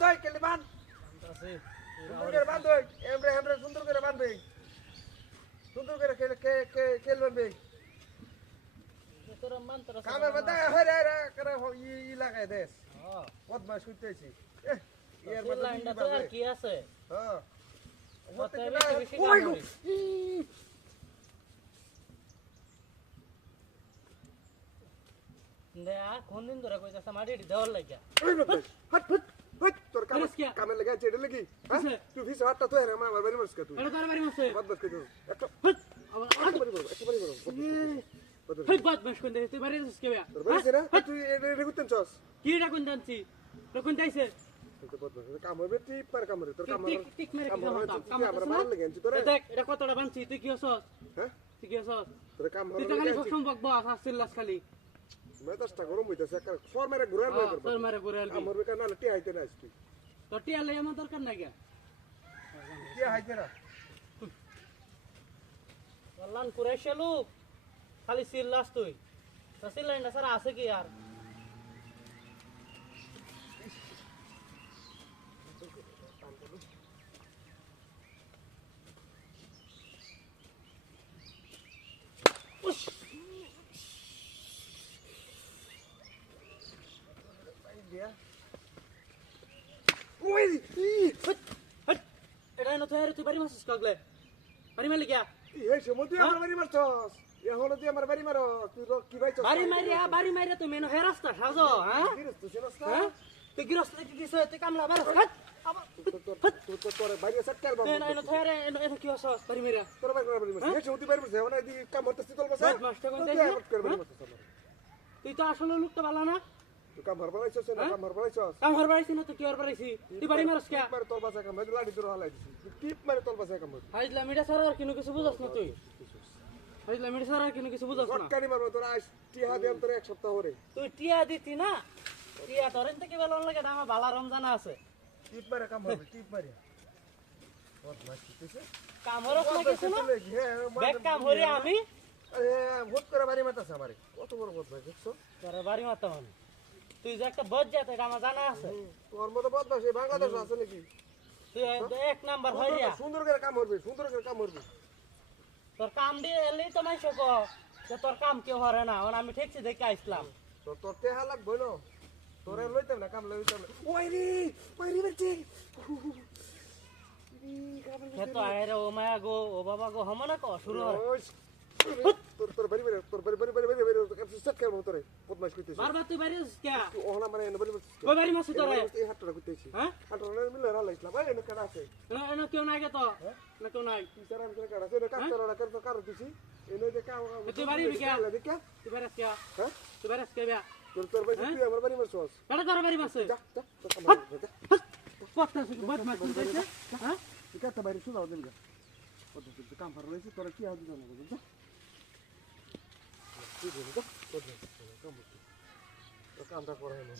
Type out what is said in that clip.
বাঁধ কেলি বাঁধ সুন্দর করে বাঁধ এমরে এমরে সুন্দর করে বাঁধবে সুন্দর করে খেল বাঁধবে কামের মধ্যে হরে করে ই লাগায় দেশ বদমাশ করতেছি এর মধ্যে কি আছে হ্যাঁ কোন দিন ধরে কইতাছে মাটি দেওয়ার লাগিয়া তোর কামে লাগা চেড়ে লাগি তুই ভিসা হাতটা তো হেরে আমার বাড়ি মারছ তুই এটা তোর বাড়ি মারছে বদমাশ কই একটা বাড়ি বদমাশ কোন দিন তুই বাড়ি যাস কে তোর বাড়ি না তুই এটা করতেন চস কি এটা কোন দানছি কোন দাইছে তুই তো বদমাশ কাম হবে টিপ পার কাম রে তোর কাম টিক মেরে কি হতাম কাম আমার মার লাগি আনছি তোরে দেখ এটা কতটা বানছি তুই কি হছস হ্যাঁ তুই কি হছস তোর কাম তুই তো খালি সব সম্ভব বস আসছিলাস খালি মেজাজটা গরম হইতাছে একটা ফর মেরে ঘুরার বই করব তোর মারে ঘুরে আলবি আমার বেকা না টি আইতে না আসবি তো টিয়া লই আমার দরকার নাই গা টি আইতে না আল্লাহন কুরাইশে লোক খালি সিল্লাস তুই তো সিল্লাই না সারা আছে কি আর এটা না তুই বাড়ি মাসিস কাগলে বাড়ি মারলি গিয়া এই সময় তুই আমার বাড়ি মারছস এখন তুই আমার বাড়ি মারো তুই কি ভাইছস বাড়ি মারিয়া তুমি মেনো হে রাস্তা সাজো হ্যাঁ তুই গিরস্ত কি কিছু তুই কামলা মারছ তোর বাড়ি সটকার বাবা এনো থরে এনো কি হছস বাড়ি মারিয়া তোর বাড়ি মারছ এই সময় তুই বাড়ি মারছ এখন এই কাম করতেছিস তোর বাসা মাস্টার কোন তুই তো আসলে লোকটা ভালো না তুই কাম হার বাড়াইছস না কাম হার বাড়াইছস কাম হার বাড়াইছি না তো কি হার বাড়াইছি তুই বাড়ি মারছ কে মার তোর বাসা কাম লাড়ি তোর হালাই দিছিস তুই টিপ মারে তোর বাসা কাম হাইলা মিডা সারার কিনো কিছু বুঝছ না তুই হাইলা মিডা সারার কিনো কিছু বুঝছ না সটকারি মারব তোর আজ টিহা দেন তোর এক সপ্তাহ হরে তুই টিয়া দিতি না টিয়া তোরেন থেকে ভালো লাগে আমার বালা রমজান আছে টিপ মারে কাম হবে টিপ মারে বহুত মাছ দিতেছে কাম হরস না কিছু না ব্যাক কাম হরি আমি আরে ভূত করে বাড়ি মারতাছ আমারে কত বড় ভূত ভাই দেখছো তোরে বাড়ি মারতাম আমি তুই যে একটা বজ যাতে এটা আমার জানা আছে তোর মতো বদমাশ এই বাংলাদেশ আছে নাকি তুই এক নাম্বার হইয়া সুন্দর করে কাম করবি সুন্দর করে কাম করবি তোর কাম দিয়ে এলেই তো মাইছো কো যে তোর কাম কেউ হরে না আমি ঠিকছে দেখে আইসলাম তোর তেহা লাগবো না তোরে লইতাম না কাম লইতাম না ওই রে বেটি কে তো আরে ও মায়া গো ও বাবা গো হমনা কো শুরু হরে তোর বাড়ি সব খেলবো তোরে বদমাশ করতেছিস বারবার তুই বাইরে কে ওহনা মানে এনে বাড়ি ওই বাড়ি মাসি তোরে এই হাতটা করতেছি হ্যাঁ হাতটা মিলে রালা ইসলাম এই এনে কাটা আছে না কেউ নাই গে তো না কেউ নাই টিচার আমি কাটা আছে এনে কাটা রালা করতে কার দিছি এনে দেখা তুই বাড়ি বিকে দেখা তুই বাইরে কে হ্যাঁ তুই বাইরে কে বিয়া তোর বাড়ি তুই আমার বাড়ি মারছস কাটা তোর বাড়ি মাসে যা তোর কাম যা পড়তা সুখ বদ মাস তুই যাইছে হ্যাঁ তুই কাটা বাইরে শুধু দেন গা কত তুই কাম ফার রইছে তোর কি হবে জানো যা তুই যা কামটা করে না